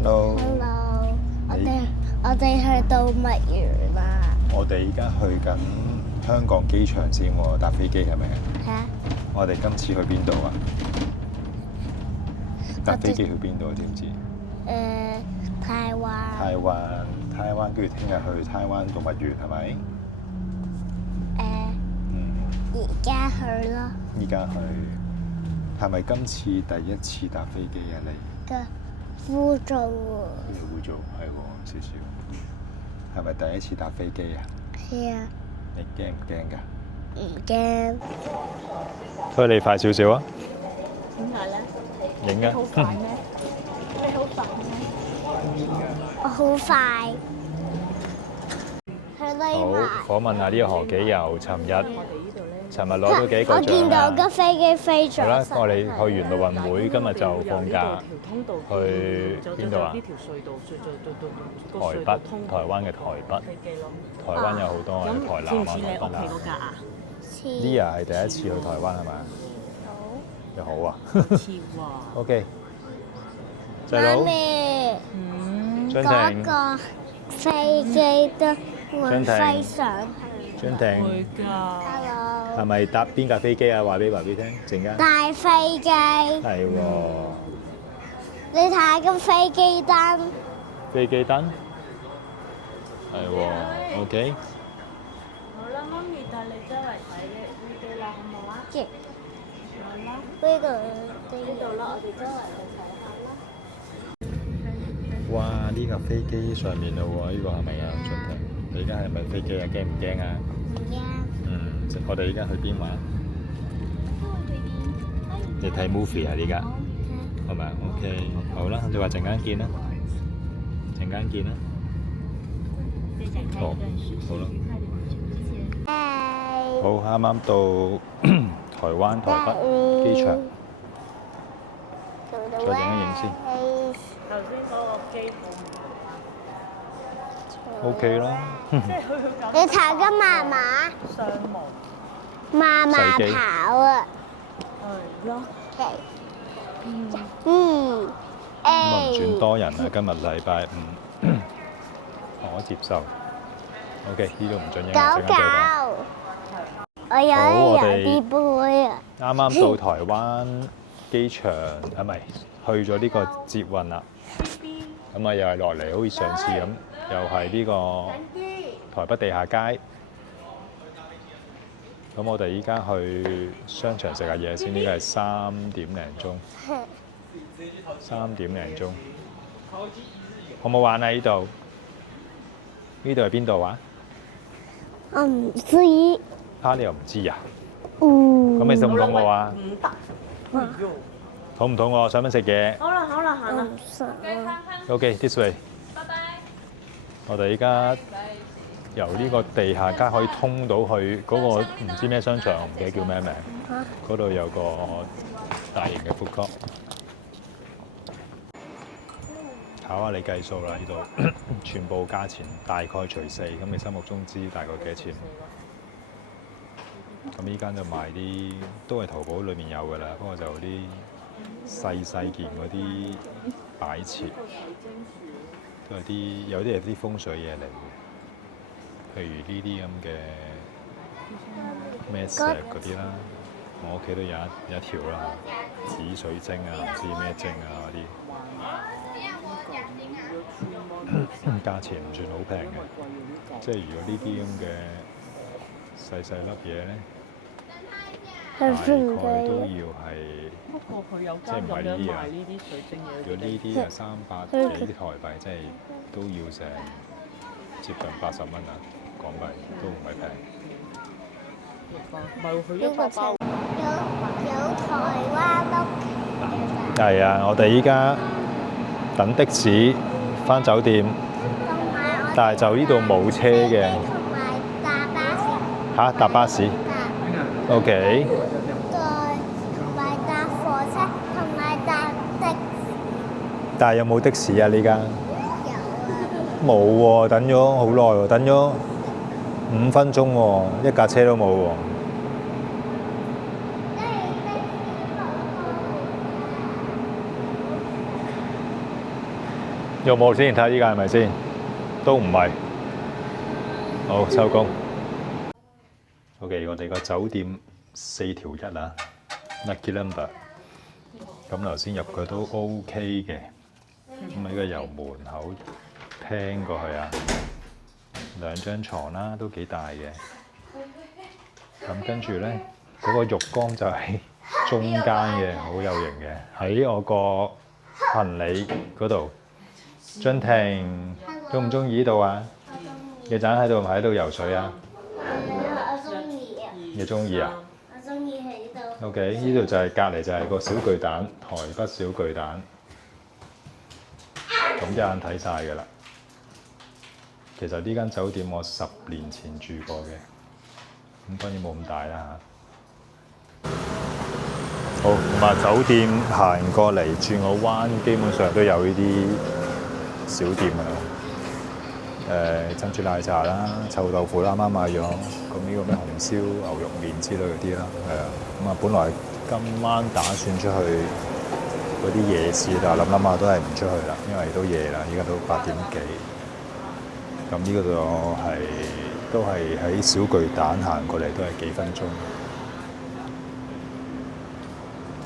Hello。Hello。我哋去到乜園啦？我哋而家去緊香港機場先喎，搭飛機係咪啊？係啊。我哋今次去邊度啊？搭飛機去邊度知唔知？台灣。台灣，跟住聽日去台灣動物園係咪？而家去咯。依家去，係咪今次第一次搭飛機啊？你嘅污糟喎。你會做係喎，少少。係咪第一次搭飛機啊？係啊。你驚唔驚㗎？唔驚。推你快少少啊！點解咧？影啊！好快咩？你好快咩？我好快。去匿埋。好，訪問下呢個何紀遊，尋日攞到幾個獎啊！我見到個飛機飛咗。好啦，我哋去完陸運會，今日就放假，去邊度啊？台北，台灣嘅台北。台灣有好多啊，台南啊，台北啊。Lia 係第一次去台灣係咪啊？好。又好啊。似喎。OK。細佬。媽咪。張嗰婷。個飛機都會飛上去。張婷。會㗎。Hello。係咪搭邊架飛機啊？話俾爸 B 聽，陣間。大飛機。係喎。你睇下個飛機燈。飛機燈。係喎。OK。好啦，媽咪帶你周圍睇嘅飛機啦，好唔好啊？嘅。好啦，呢度呢度啦，我哋周圍去睇下啦。哇！呢架飛機上面嘞喎，呢個係咪啊？俊婷，你而家係咪飛機啊？驚唔驚啊？唔驚。我哋而家去邊玩？你睇 movie 啊？而家係咪啊 ？OK， 好啦，你話陣間見啦，陣間見啦。好，好啦。好，啱啱到台灣台北機場，再影一影先。頭先嗰個機好 OK 啦。你睇緊媽媽？商務。媽媽跑啊！係咯。咁啊唔算多人啊，今日禮拜五，可接受。OK， 呢度唔準影，陣間再講。我有啲杯啊！啱啱到台灣機場，係咪去咗呢個捷運啦？咁啊，又係落嚟，好似上次咁，又係呢個台北地下街。咁我哋依家去商場食下嘢先，呢個係3點零鐘，3點零鐘，好唔好玩啊？呢度？呢度係邊度啊？我唔知。你又唔知啊？咁你肚唔肚餓啊？唔得。肚唔肚餓？想唔想食嘢？好啦，好啦，行啦。 OK，this way。拜拜。我哋依家由呢個地下街可以通到去嗰個唔知咩商場，唔記得叫咩名。嗰度有個大型嘅 food court。考下你計數啦，呢度全部價錢大概除4，咁你心目中知大概幾多錢？咁依間就賣啲都係淘寶裏面有㗎啦，不過就啲細件嗰啲擺設，都係有啲係啲風水嘢嚟嘅，譬如呢啲咁嘅咩石嗰啲啦，我屋企都有一條啦，紫水晶啊，唔知咩晶啊嗰啲，價錢唔算好平嘅，即係如果呢啲咁嘅細粒嘢咧。大概都要係，不過佢有即係唔係呢啲啊？呢啲水晶嘢。如果呢啲啊300幾台幣，即係都要成接近80蚊啊，港幣都唔係平。唔係佢一包包。有台灣屋。係啊，我哋依家等的士返酒店，但係就呢度冇車嘅。同埋搭巴士。嚇？搭巴士？OK。同埋搭火車，同埋搭的士。但係有冇的士啊？呢間？有啊。冇喎，等咗好耐喎，等咗5分鐘喎，一架車都冇喎。有冇先？睇下依家係咪先？都唔係。好，收工。OK， 我哋個酒店4條1啊 ，lucky number。咁頭先入去都 OK 嘅。咁呢個由門口廳過去啊，2張床啦，都幾大嘅。咁跟住咧，嗰個浴缸就喺中間嘅，好有型嘅。喺我個行李嗰度。俊廷中唔中意呢度啊？你陣喺度咪喺度游水啊？我中意。你中意啊？我中意喺度。OK， 呢度就係隔離就係個小巨蛋，台北小巨蛋。咁一眼睇晒㗎啦。其實呢間酒店我10年前住過嘅，咁當然冇咁大啦嚇。好，咁啊酒店行過嚟轉個彎，基本上都有呢啲小店啊。珍珠奶茶啦、臭豆腐啦，啱啱買咗。咁呢個咩紅燒牛肉麵之類嗰啲啦，係啊。咁啊，本來今晚打算出去嗰啲夜市，但係諗諗下都係唔出去啦，因為都夜啦，依家都8點幾。咁呢個都係喺小巨蛋行過嚟，都係幾分鐘。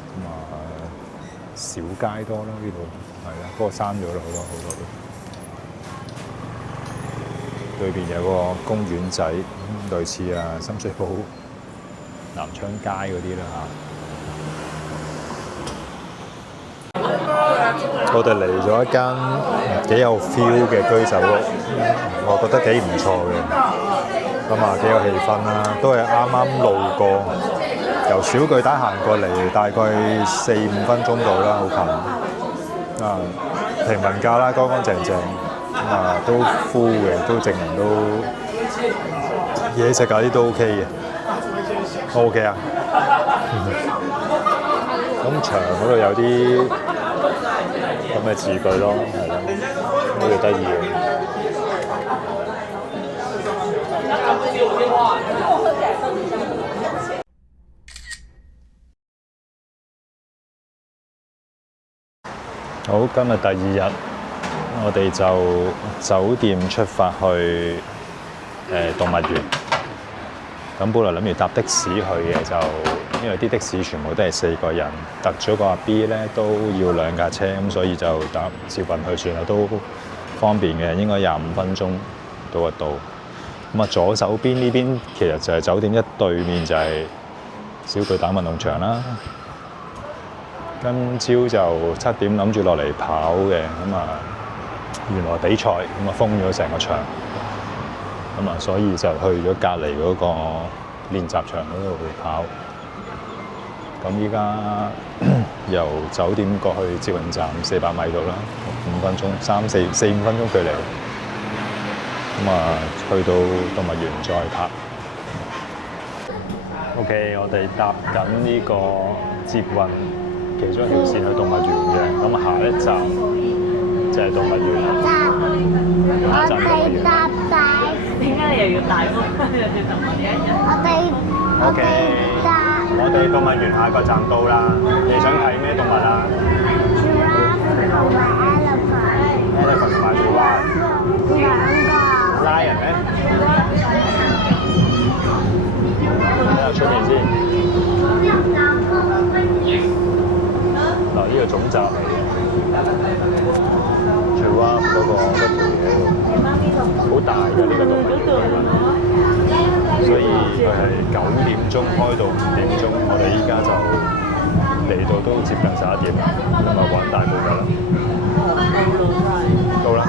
咁啊，小街多咯呢度，係啊，不過閂咗啦，好多都。對面有個公園仔，類似啊深水埗南昌街嗰啲啦嚇。我哋嚟咗一間幾有 feel 嘅居酒屋，我覺得幾唔錯嘅。咁啊幾有氣氛啦，都係啱啱路過，由小巨蛋行過嚟，大概4-5分鐘到啦，好近。啊，平民價啦，乾乾淨淨。啊，都 full 嘅，都證明都嘢食嗰啲都 OK 嘅，OK 啊。咁牆嗰度有啲咁嘅字句咯，係咯，好似得意嘅。好，今日第2日。我哋就酒店出發去動物園。咁本來諗住搭的士去嘅，就因為啲的士全部都係4個人，突咗個阿 B 咧都要2架車，咁所以就搭接運去算啦，都方便嘅，應該25分鐘到一到。咁啊，左手邊呢邊其實就係酒店，一對面就係小巨蛋運動場啦。今朝就7點諗住落嚟跑嘅，咁啊〜原來比賽咁啊封咗成個場，咁啊所以就去咗隔離嗰個練習場嗰度跑。咁依家由酒店過去捷運站400米度啦，5分鐘4-5分鐘距離。咁啊去到動物園再拍。OK， 我哋搭緊呢個捷運其中一條線去動物園嘅，咁下一站就係動物園啦。我哋搭大。點解你又要大幅又要動物園一？我哋動物園下個站到啦。你想睇咩動物啊 Giraffe 同埋 elephant。elephant 同埋 giraffe。2個。lion 咧？睇下出面先。嗱，呢個總站嚟嘅。Giraffe 嗰條嘢好大嘅呢個動物園，所以佢係9點鐘開到5點鐘，我哋依家就嚟到都接近11點啦，咁啊玩大半日啦。到啦，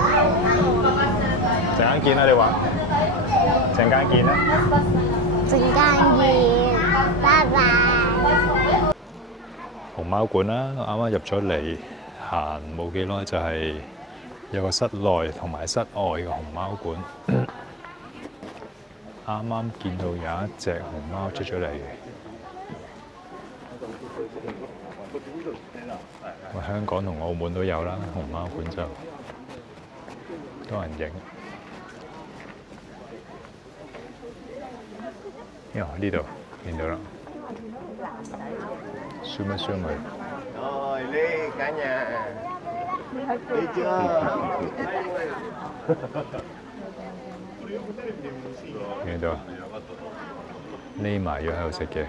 陣間見啦，你話？陣間見啦。陣間見，拜拜。熊貓館啦，啱啱入咗嚟行冇幾耐就係有個室內同埋室外嘅熊貓館。啱啱見到有一隻熊貓出咗嚟，香港同澳門都有啦，熊貓館就多人影。呢度見到啦。Zoom一 zoom 佢。Rồi, Ly, cả nhà. 見到匿埋咗喺度食嘅。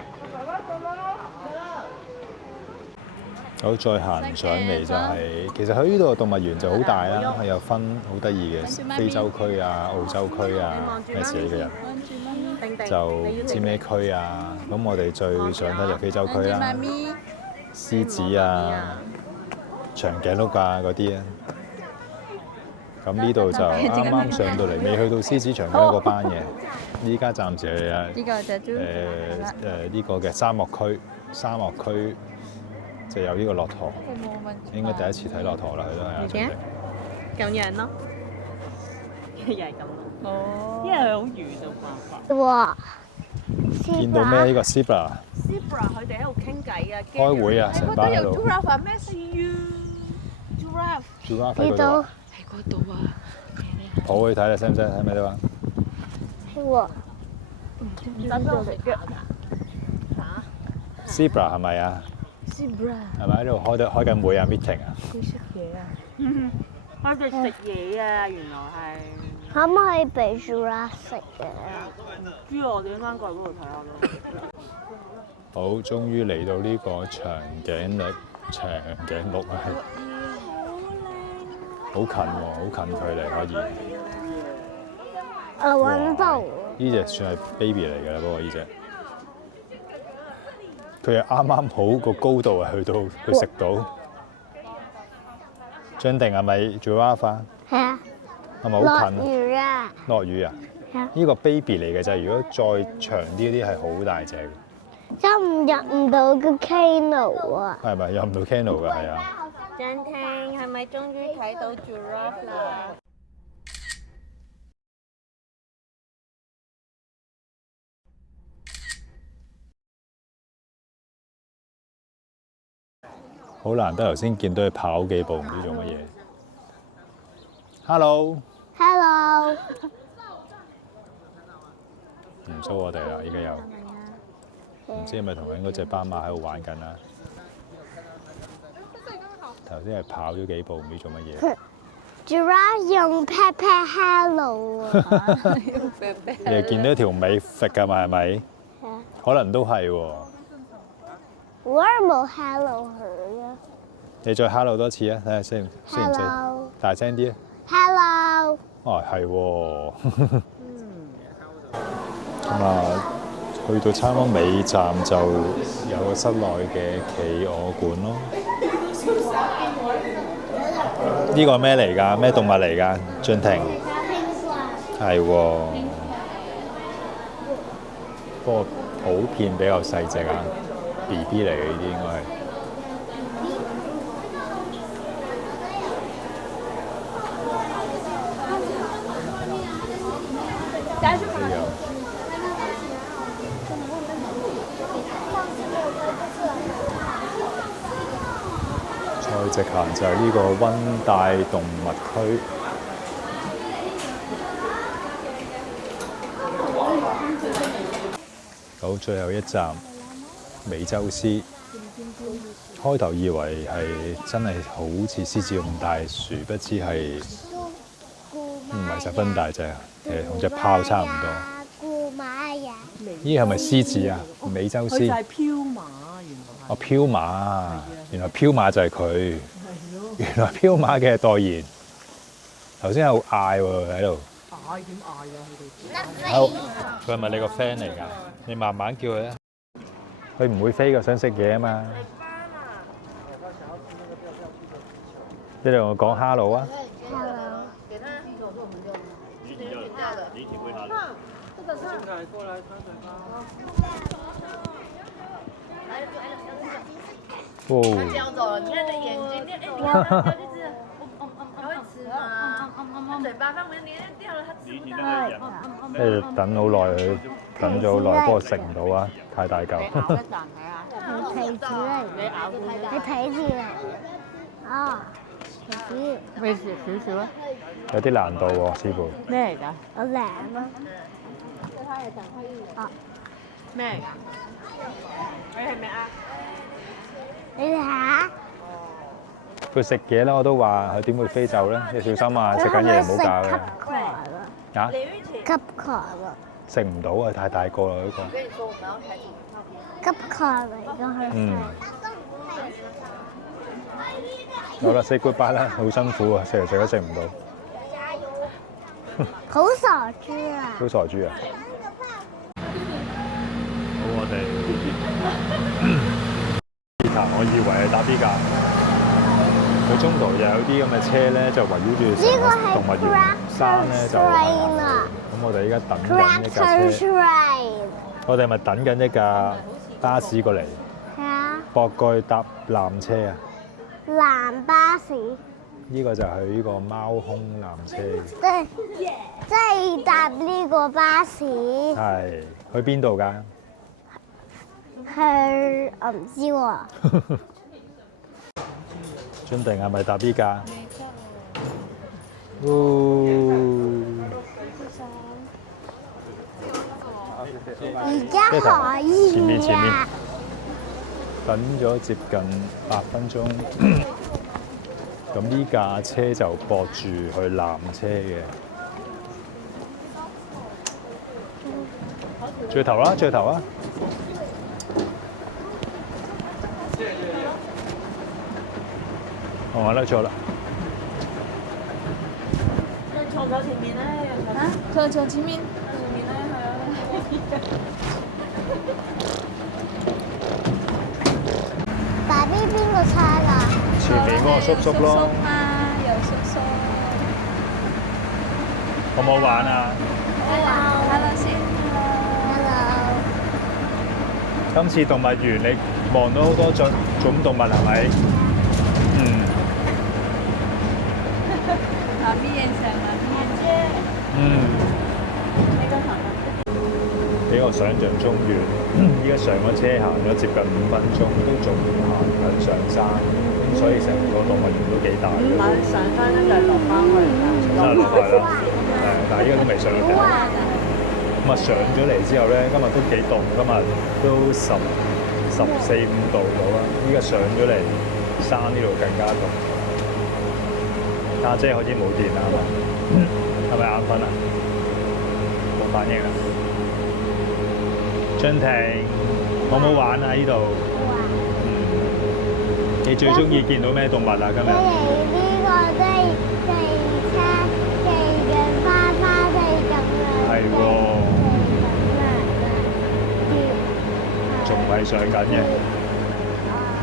好，再行上嚟就係、其實佢呢度嘅動物園就好大啦，係有分好得意嘅非洲區啊、澳洲區啊，咩事呢個人？就唔知咩區啊，咁我哋最想睇就非洲區啦，獅子啊、長頸鹿啊嗰啲啊。咁呢度就啱啱上到嚟，未去到獅子長頸鹿嗰班嘅。依家暫時係呢個嘅沙漠區，沙漠區就有呢個駱駝，應該第一次睇駱駝啦，佢都係啊，準備。咁樣咯，又係咁咯。哦，因為佢好遠到掛哇！見到咩？呢個 zebra 佢哋喺度傾偈啊，開會啊，成班喺度。咩事啊 Giraffe 喺嗰度啊！喺嗰度啊！抱去睇啦，使唔使睇咪得啊？哇！唔使俾我食嘅。Zebra 係咪啊 Zebra 係咪喺度開緊會啊 meeting 啊？佢食嘢啊！佢哋食嘢啊，原來係。可唔可以俾 Giraffe 食嘅？知啊，我哋啱過嚟嗰度睇下咯。好，終於嚟到呢個長頸鹿啊！好近喎，好近距離可以。我揾到。呢隻算係 baby 嚟㗎啦，不過呢隻佢係啱啱好個高度係去到佢食到。張定係咪 giraffe 啊？係啊。係咪好近啊？落雨啊！落雨啊？係啊。呢個 baby 嚟嘅啫，如果再長啲嗰啲係好大隻嘅。入唔到個 canoe 啊！係咪入唔到 canoe 㗎？係啊。張聽係咪終於睇到 giraffe 啦？好難得頭先見到佢跑幾步，唔知做乜嘢。Hello。Hello。唔騷我哋啦，依家又唔知係咪同緊嗰隻斑馬喺度玩緊啦。頭先係跑咗幾步，唔知做乜嘢。Giraffe 用 pat pat hello 啊！你係見到一條尾揈㗎嘛？係咪？可能都係喎。我冇 hello 佢啊！你再 hello 多次啊，睇下識唔識？大聲啲啊 ！Hello。哦，係喎。咁啊，去到差唔多尾站就有個室內嘅企鵝館咯。呢個係咩嚟㗎？咩動物嚟㗎？俊廷。係喎。不過普遍比較細隻啊。BB 嚟嘅呢啲應該係。再直行就係呢個溫帶動物區。好，最後一站。美洲獅，開頭以為係真係好似獅子咁大，殊不知係唔係十分大隻，同隻豹差唔多。呢係咪獅子啊？美洲獅。佢就係飄馬，原來。哦，飄馬，原來飄馬就係佢。原來飄馬嘅代言。頭先有嗌喎喺度。嗌點嗌啊？佢哋。好，佢係咪你個 friend 嚟㗎？你慢慢叫佢啊。佢唔會飛㗎，想食嘢啊嘛！你同我講 hello 啊 Hello。哦。叼走了，你看你眼睛，你看它會吃嗎？嘴巴上面你掉了，它吃不到。等好耐，佢等咗好耐，不過食唔到啊，太大嚿。提子嚟，你睇住嚟。哦，提子。未食少少啊？有啲難度喎，師傅。咩嚟㗎？我舐啊！哦。咩嚟㗎？你係咩啊？你睇下。佢食嘢咧，我都話佢點會飛走咧？你小心啊！食緊嘢唔好搞嘅。啊？急渴啦！食唔到啊！太大個啦呢個。急渴嚟咗去食。好啦，say goodbye 啦，好辛苦啊，食嚟食都食唔到。好傻豬啊！好傻豬啊！好，我哋呢頭，我以為係搭呢架，佢中途又有啲咁嘅車咧，就圍繞住成個動物園山咧就行。咁我哋依家等緊一架車，我哋咪等緊一架巴士過嚟。係啊。駁過去搭纜車啊！纜巴士。呢個就係呢個貓空纜車。即係搭呢個巴士。係去邊度㗎？去我唔知喎。俊定係咪搭呢架？而家可以前面啊！等咗接近8分鐘，咁呢架車就駁住去纜車嘅。最頭啦，最頭啦！我完了，錯啦。坐前面咧，啊？坐前面。前面咧，係啊。爸 B 邊個車㗎？前面嗰個叔叔咯。有叔叔。好唔好玩啊 ？Hello 先。Hello。今次動物園你望到好多種動物係咪？媽咪影相，媽咪影相。比我想象中遠。依家上咗車行咗接近5分鐘，都仲行緊上山，咁所以成個動物園都幾大。上山咧就落翻去。真係落翻啦，但係依家都未上到頂。咁啊上咗嚟之後咧，今日都幾凍，今日都14、15度到啦。依家上咗嚟山呢度更加凍。家姐好似冇電啦，係咪眼瞓啊？冇反應啦。俊廷，好唔好玩啊？呢度？你最中意見到咩動物啊？今日？呢個即係車、地嘅花花地咁樣。係喎。仲係上緊嘅。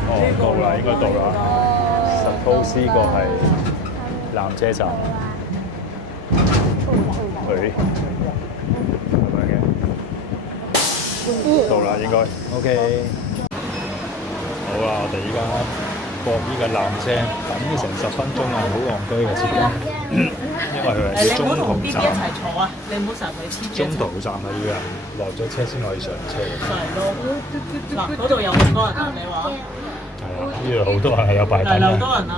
哦，到啦，應該到啦。Suppose呢個係纜車站。佢咁樣嘅。到啦，應該 OK。好啊，我哋依家駁呢個纜車，等咗成10分鐘啊，好戇居嘅設計。因為佢係中途站。一齊坐啊！你唔好成日佢黐住。中途站係要人落咗車先可以上車。係咯。嗱，嗰度有咁多人啊！你話？係啊，呢度好多人係有排等嘅。好多人啊！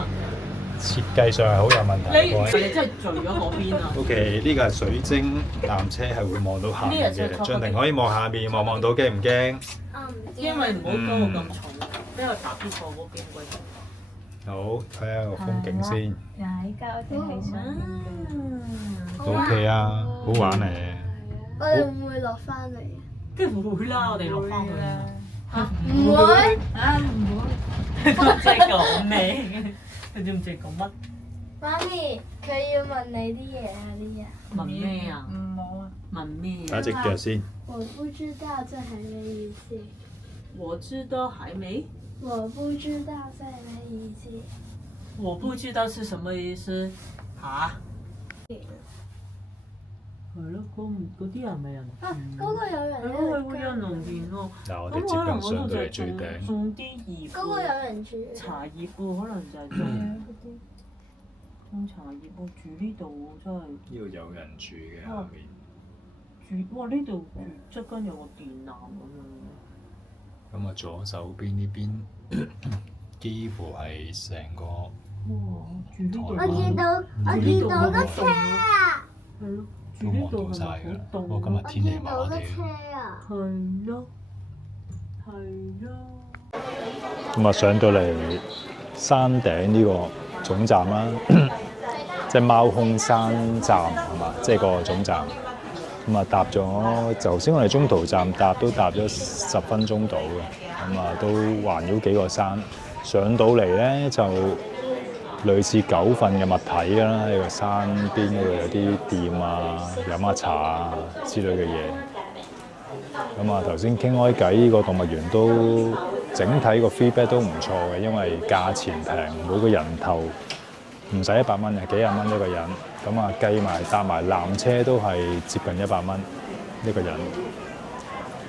設計上係好有問題。你真係聚咗嗰邊啊 ？OK， 呢個係水晶纜車，係會望到下面嘅。俊廷可以望下面，望到驚唔驚？因為唔好高咁重，因為打邊個嗰邊貴。好，睇下個風景先。而家我哋起身。OK 啊，好玩嚟。我哋會唔會落翻嚟？梗係會啦，我哋落翻去啦。嚇？唔會？唔會。即係講咩？佢仲唔知講乜？媽咪，佢要問你啲嘢啊啲嘢。問咩啊？唔好啊。問咩？打隻腳先。我不知道這係咩意思。我知道還沒。我不知道這係咩意思。我不知道是什麼意思。嚇？係咯，嗰啲人咪人住。嗰個有人喺度。係會有人電喎。嗱，我哋接近上到嚟最頂。種啲葉。嗰個有人住。茶葉喎，可能就係種嗰啲。種茶葉喎，住呢度真係。呢度有人住嘅下面。住哇！呢度住側間有個電纜咁樣。咁啊，左手邊呢邊幾乎係成個。哇！住呢度。我見到個車啊！係咯，住呢度係咪好凍？不過今日天氣麻麻地。係咯，係咯。咁啊，上到嚟山頂呢個總站啦，即係貓空山站係嘛？即係個總站。咁啊搭咗，頭先我哋中途站搭咗10分鐘到嘅，咁啊都環繞幾個山，上到嚟咧就類似九份嘅物體啦，喺個山邊嗰度有啲店啊、飲下茶啊之類嘅嘢。咁啊頭先傾開偈，呢個動物園都整體個 feedback 都唔錯嘅，因為價錢平，每個人頭唔使100蚊嘅，幾廿蚊一個人。咁啊，計埋搭埋纜車都係接近100蚊一個人。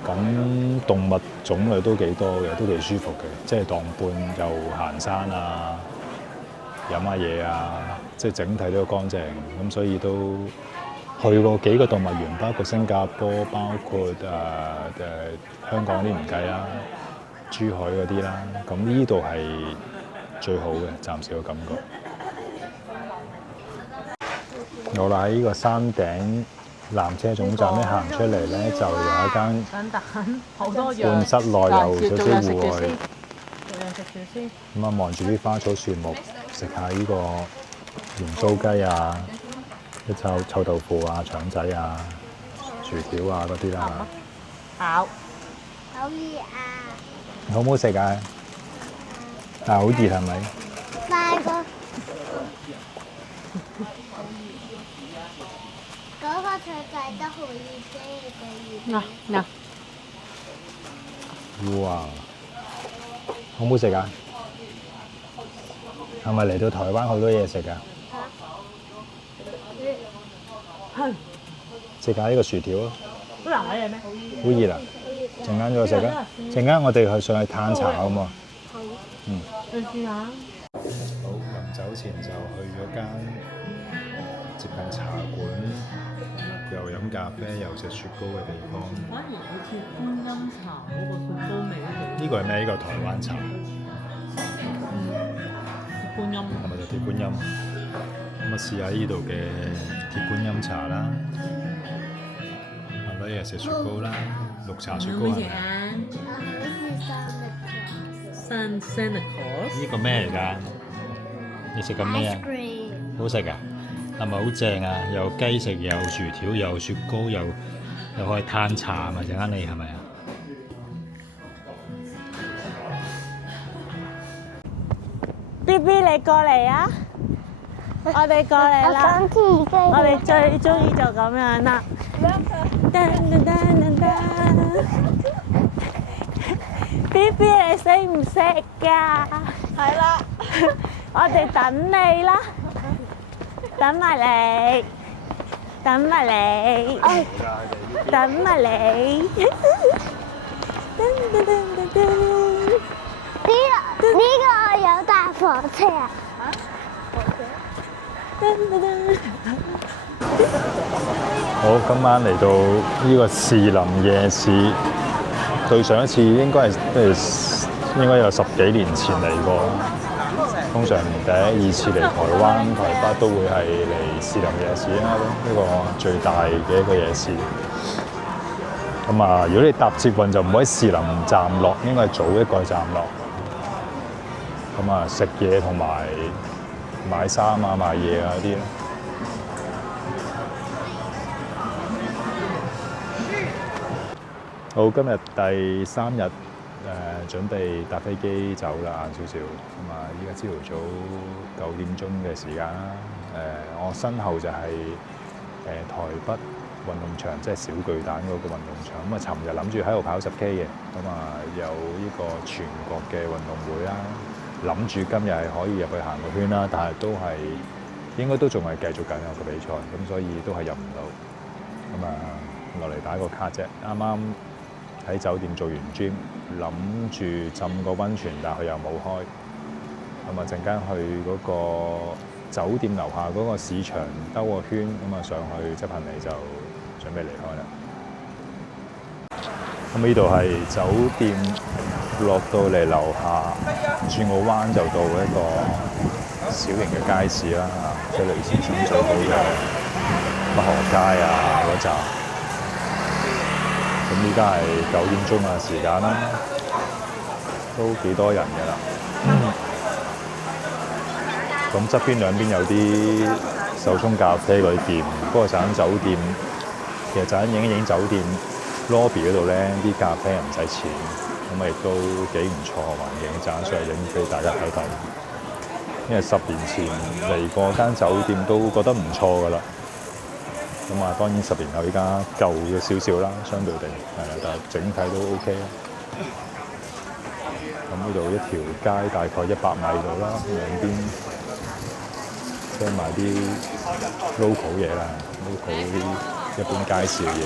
咁動物種類都幾多嘅，都幾舒服嘅，即係當伴又行山啊、飲下嘢啊，即係整體都乾淨。咁所以都去過幾個動物園，包括新加坡，包括香港啲唔計啦，珠海嗰啲啦。咁呢度係最好嘅，暫時嘅感覺。我啦喺呢個山頂纜車總站咧行出嚟咧，就有一間半室內有少少戶外，咁啊望住啲花草樹木，食下呢個鹽酥雞啊，一臭豆腐啊、腸仔啊、薯條啊嗰啲啦。好熱啊！好唔好食啊？但係好熱係咪？快過嗰個腸仔都好熱啫，哇！好唔好食啊？係咪嚟到台灣好多嘢食㗎？係。食下呢個薯條啊！好難睇嘅咩？好熱啊！陣間再食啊！陣間我哋去上去嘆茶好唔好？好。嗯。去試下。好，臨走前就去咗間接近茶館，又飲咖啡又食雪糕嘅地方。反而好似觀音茶嗰個雪糕味咧。呢個係咩？呢個台灣茶。鐵觀音係咪就鐵觀音？咁啊試下呢度嘅鐵觀音茶啦。係咯，又食雪糕啦，綠茶雪糕係咪？Santa Claus。呢個咩嚟㗎？你食緊咩啊？好食啊？係咪好正啊？有雞食，有薯條，有雪糕，又可以嘆茶，咪陣間你係咪啊？B B 你過嚟啊！我哋過嚟啦！我哋最中意就咁樣啦。B B 你識唔識㗎？係啦，我哋等你啦。等埋你，等埋你，等埋你。呢個有大火車啊！好，今晚嚟到呢個士林夜市，對上一次應該有10幾年前嚟過。通常第一二次嚟台灣、台北都會係嚟士林夜市啦，呢個最大嘅一個夜市。咁啊，如果你搭捷運就唔可以士林站落，應該係早一個站落。咁啊，食嘢同埋買衫啊、買嘢啊嗰啲。好，今日第3日。準備搭飛機走啦，晏少少。咁啊，依家朝頭早9點鐘嘅時間啦。我身後就係台北運動場，即係小巨蛋嗰個運動場。咁啊，尋日諗住喺度跑10K 嘅，咁啊有呢個全國嘅運動會啦。諗住今日係可以入去行個圈啦，但係都係應該都仲係繼續緊有個比賽，咁所以都係入唔到。咁啊，落嚟打個卡啫，啱啱喺酒店做完 gym， 諗住浸個溫泉，但係佢又冇開。咁啊，陣間去嗰個酒店樓下嗰個市場兜個圈，咁啊上去執行李就準備離開啦。咁呢度係酒店，落到嚟樓下轉個彎就到一個小型嘅街市啦，即係類似深水埗嘅北河街啊嗰站。咁依家係9點鐘嘅時間啦，都幾多人㗎啦。咁側邊兩邊有啲手沖咖啡嗰啲店，不過就喺酒店，其實就喺影一影酒店 lobby 嗰度咧，啲咖啡又唔使錢，咁亦都幾唔錯環境，就喺上嚟影俾大家睇睇。因為10年前嚟過間酒店都覺得唔錯噶啦，咁啊當然10年後依家舊咗少少啦，相對地係啦，但係整體都 OK 啦。咁呢度一條街大概100米度啦，兩邊即係賣啲 local 嘢啦 ，local 啲一般街市嘅嘢。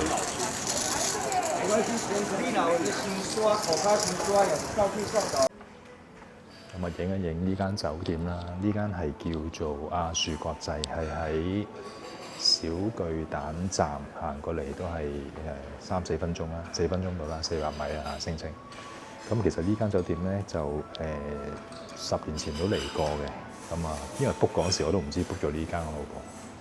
咁啊，影一影呢間酒店啦，呢間係叫做亞樹國際，係喺小巨蛋站行過嚟都係3-4分鐘啦，4分鐘到啦，400米啊，聲稱。咁其實呢間酒店咧就10年前都嚟過嘅，咁啊，因為 book 嗰時我都唔知 book 咗呢間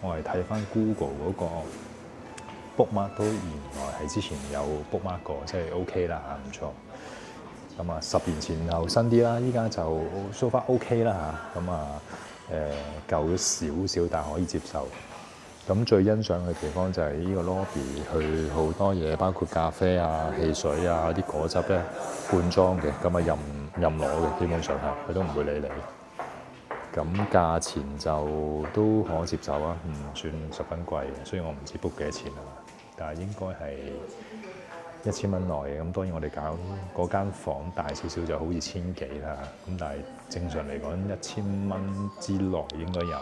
我係睇翻 Google 嗰個 book mark 都原來係之前有 book mark 過，即係 OK 啦嚇，唔錯。咁啊10年前又新啲啦，依家就 so far OK 啦嚇，咁啊舊咗少少，但可以接受。咁最欣賞嘅地方就係呢個 lobby，佢好多嘢，包括咖啡啊、汽水啊、啲果汁咧罐裝嘅，咁啊任攞嘅，基本上係佢都唔會理你。咁價錢就都可接受啊，唔算十分貴嘅，雖然我唔知 book 幾多錢啊，但係應該係1000蚊內嘅。咁當然我哋搞嗰間房大少少就好似1000幾啦，咁但係正常嚟講1000蚊之內應該有嘅。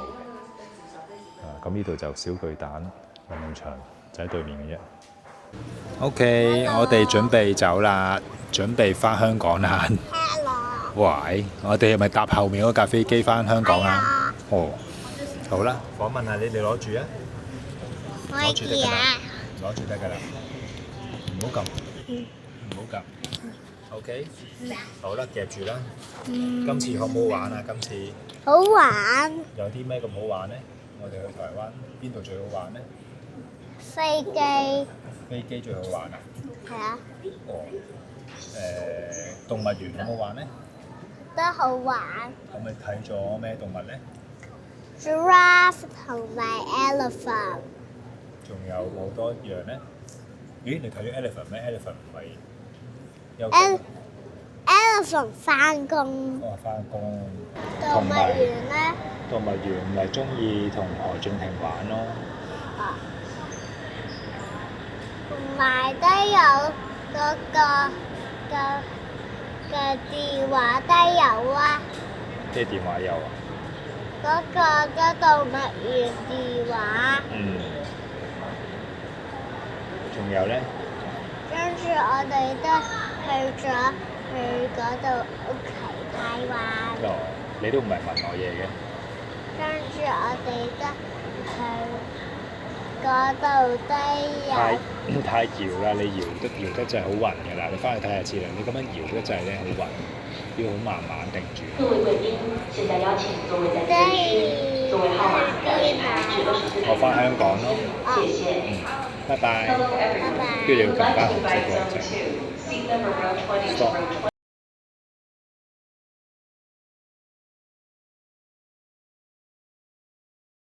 咁呢度就小巨蛋運動場就喺對面嘅啫。OK， 我哋準備走啦，準備翻香港啦。喂，我哋係咪搭後面嗰架飛機翻香港啊？哦，好啦，訪問下你哋攞住啊，攞住得㗎啦，攞住得㗎啦，唔好撳，唔好撳。OK， 好啦，夾住啦。今次好唔好玩啊？今次好玩。有啲咩咁好玩咧？我哋去台灣邊度最好玩咧？飛機。飛機最好玩啊？係啊。哦。動物園好唔好玩咧？都好玩。咁你睇咗咩動物咧 ？Giraffe 同埋 elephant。仲有好多樣咧？咦，你睇咗 elephant 咩 ？elephant 唔係有 elephant 翻工。哦，翻工。動物園咧？動物園咪中意同何俊霆玩咯。同埋都有嗰個電話都有啊。咩電話有啊？嗰個動物園電話。仲有咧？跟住我哋都去咗去嗰度屋企台灣。哦，你都唔係問我嘢嘅。跟住我哋都去嗰度都有。太搖啦！你搖得就係好暈嘅啦，你翻去睇下次啦。你咁樣搖得滯咧，好暈，要好慢慢定住。各位貴賓，現在邀請各位在電區座位號碼表示我翻香港咯。謝謝。拜拜。跟住你要撳翻紅色嗰個掣。